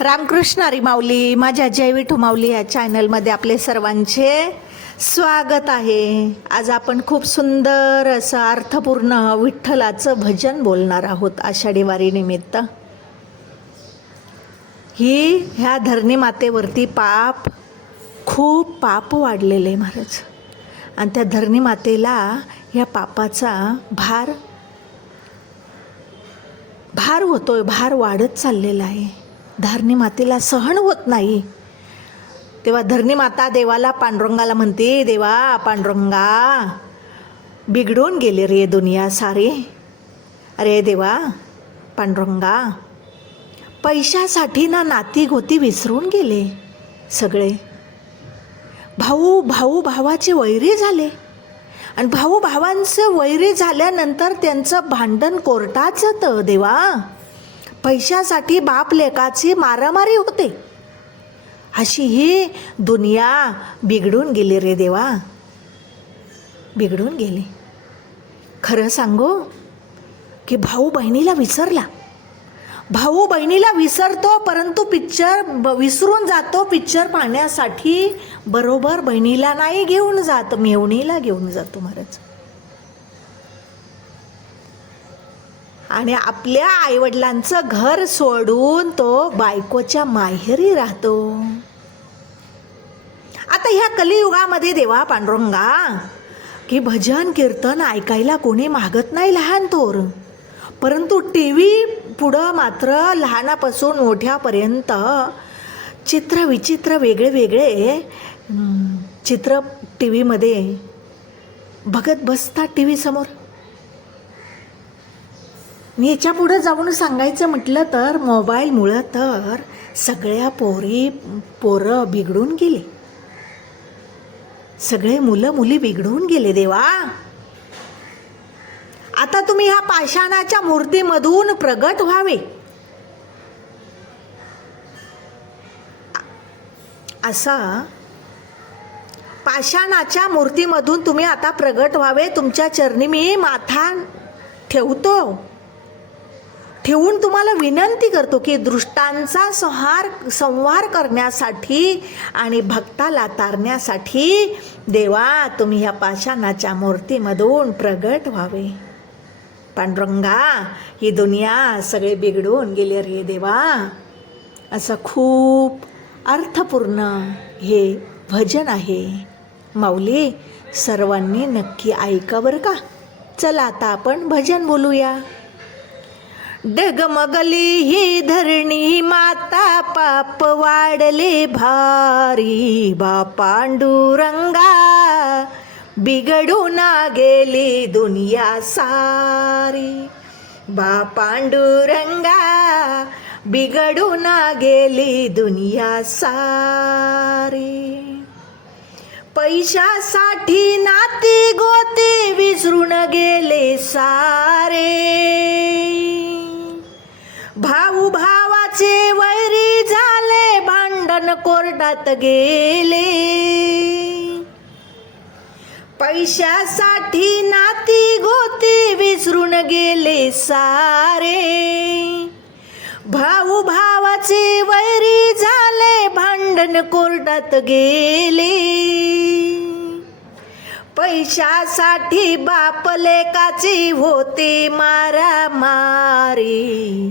रामकृष्ण माऊली माझ्या जय विठू माऊली या चॅनलमध्ये आपले सर्वांचे स्वागत आहे. आज आपण खूप सुंदर असं अर्थपूर्ण विठ्ठलाचं भजन बोलणार आहोत आषाढी वारीनिमित्त ही ह्या धरणी मातेवरती पाप खूप पाप वाढलेले आहे महाराज. आणि त्या धरणी मातेला ह्या पापाचा भार भार होतोय भार वाढत चाललेला आहे. धरणी मातेला सहन होत नाही. तेव्हा धरणी माता देवाला पांडुरंगाला म्हणते देवा पांडुरंगा बिघडून गेले रे दुनिया सारे. अरे देवा पांडुरंगा पैशासाठी ना नाती गोती विसरून गेले सगळे. भाऊ भाऊ भावाचे वैरी झाले आणि भाऊ भावांचं वैरी झाल्यानंतर त्यांचं भांडण कोर्टात जातं देवा. पैशासाठी बाप लेकाची मारामारी होते. अशी ही दुनिया बिघडून गेली रे देवा. बिघडून गेली. खरं सांगू की भाऊ बहिणीला विसरला. भाऊ बहिणीला विसरतो परंतु पिक्चर ब विसरून जातो पिक्चर पाहण्यासाठी. बरोबर बहिणीला नाही घेऊन जात मेवणीला घेऊन जातो महाराज. आणि आपल्या आईवडिलांचं घर सोडून तो बायकोच्या माहेरी राहतो. आता ह्या कलियुगामध्ये देवा पांडुरंगा की भजन कीर्तन ऐकायला कोणी मागत नाही लहान थोर. परंतु टी व्ही पुढं मात्र लहानापासून मोठ्यापर्यंत चित्र विचित्र वेगळे वेगळे चित्र टी व्हीमध्ये बघत बसतात टी व्हीसमोर मी याच्या पुढं जाऊन सांगायचं म्हटलं तर मोबाईलमुळं तर सगळ्या पोरी पोरं बिघडून गेले. सगळे मुलं मुली बिघडून गेले देवा. आता तुम्ही ह्या पाषाणाच्या मूर्तीमधून प्रगट व्हावे. असा पाषाणाच्या मूर्तीमधून तुम्ही आता प्रगट व्हावे. तुमच्या चरणी मी माथा ठेवतो. ठेवून तुम्हाला विनंती करतो की दृष्टांचा संहार संहार करण्यासाठी आणि भक्ताला तारण्यासाठी देवा तुम्ही ह्या पाषाणाच्या मूर्तीमधून प्रगट व्हावे. पांडुरंगा ही दुनिया सगळे बिघडून गेले रे देवा. असं खूप अर्थपूर्ण हे भजन आहे. माऊली सर्वांनी नक्की ऐका बरं का. चला आता आपण भजन बोलूया. डगमगली ही धरणी माता पाप वाढले भारी. बा पांडुरंगा बिघडून गेली दुनिया सारी. बा पांडुरंगा बिघडून गेली दुनिया सारी. पैशासाठी नाती गोती विसरून गेले सारे. भाऊ भावाचे वैरी झाले भांडण कोर्टात गेले. पैशासाठी नाती गोती विसरून गेले सारे. भाऊ भावाचे वैरी झाले भांडण कोर्टात गेले. पैशासाठी बाप लेकाची होते मारा मारी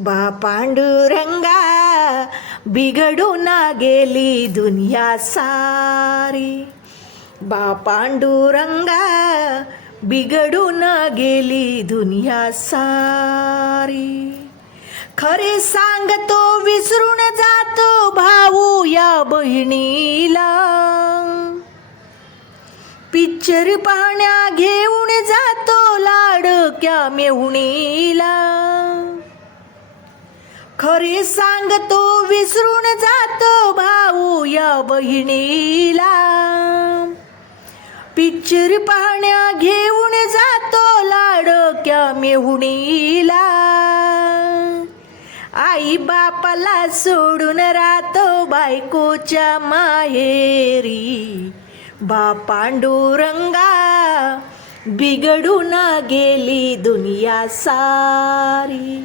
बा पांडुरंगा बिघडून गेली दुनिया सारी. बा पांडुरंगा बिघडून गेली दुनिया सारी. खरे सांगतो विसरून जातो भाऊ या बहिणीला. पिक्चर पाहण्या घेऊन जातो लाडक्या मेहुणीला. खरे सांगतो विसरून जातो भाऊ या बहिणीला. पिक्चर पाहण्या घेऊन जातो लाडक्या मेहुणीला. आई बापाला सोडून राहतो बायकोच्या माहेरी. बापांडुरंगा बिघडून गेली दुनिया सारी.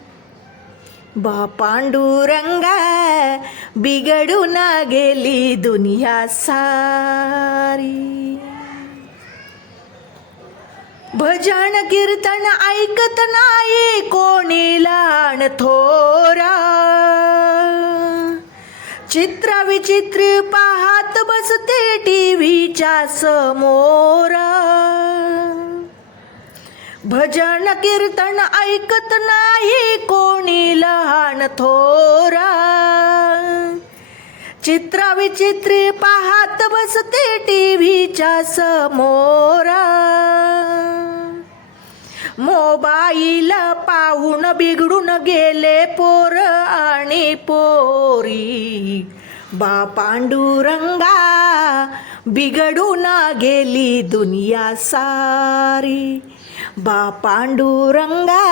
बा पांडुरंगा बिघडून गेली दुनिया सारी भजन कीर्तन ऐकत नाही कोणी लहान थोरा चित्र विचित्र पाहत बसते टीव्हीच्या समोरा भजन कीर्तन ऐकत नाही कोणी लहान थोरा. चित्राविचित्री पाहत बसते टीव्हीच्या समोरा. मोबाईल पाहून बिघडून गेले पोर आणि पोरी. बा पांडुरंगा बिघडून गेली दुनिया सारी. बा पांडुरंगा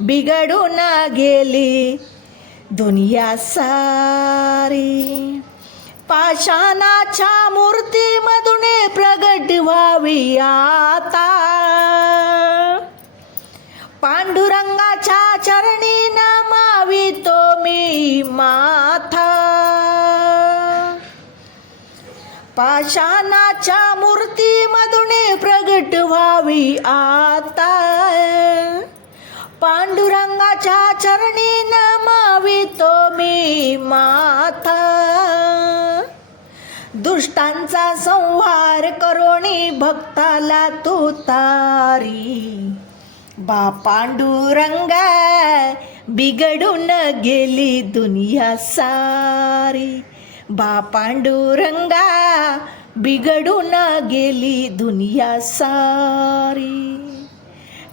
बिघडून गेली. दुनिया सारी. पाषाणाच्या मूर्तीमधून प्रगट व्हावी आता. पांडुरंगाच्या चरणी नमावी तो मी माथा. पाषाणाच्या मूर्तीमधून प्रगट व्हावी आता. पांडुरंगाच्या चरणी नमावितो मी माथा. दुष्टांचा संहार करोणी भक्ताला तू तारी. बा पांडुरंगा बिघडून गेली दुनिया सारी. बा पांडुरंगा बिघडून गेली दुनिया सारी.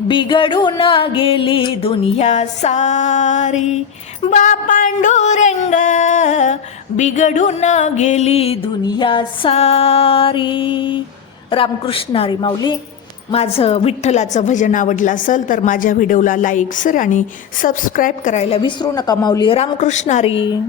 बिघडून गेली दुनिया सारी. बा पांडुरंगा बिघडून गेली दुनिया सारी. रामकृष्णारी माऊली माझं विठ्ठलाचं भजन आवडलं असेल तर माझ्या व्हिडिओला लाईक सर आणि सबस्क्राईब करायला विसरू नका माऊली. रामकृष्णारी